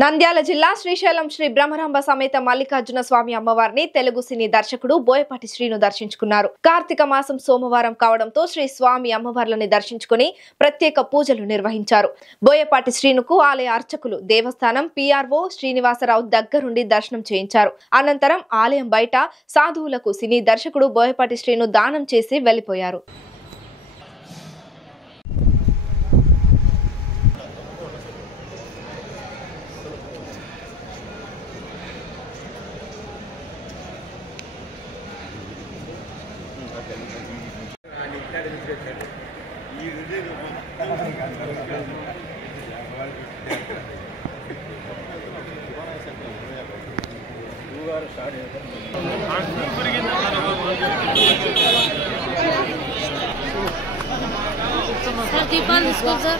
నంద్యాల జిల్లా శ్రీశైలం శ్రీ బ్రహ్మరాంబ సమేత మల్లికార్జున స్వామి అమ్మవారిని తెలుగు సినీ దర్శకుడు బోయపాటి శ్రీను దర్శించుకున్నారు. కార్తీక మాసం సోమవారం కావడంతో శ్రీ స్వామి అమ్మవార్లని దర్శించుకుని ప్రత్యేక పూజలు నిర్వహించారు. బోయపాటి శ్రీనుకు ఆలయ అర్చకులు, దేవస్థానం పిఆర్ఓ శ్రీనివాసరావు దగ్గరుండి దర్శనం చేయించారు. అనంతరం ఆలయం బయట సాధువులకు సినీ దర్శకుడు బోయపాటి శ్రీను దానం చేసి వెళ్లిపోయారు. Sir Deepal school sir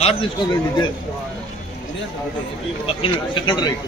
card తీసుకోండి. ఇదే సెకండ్ రైట్.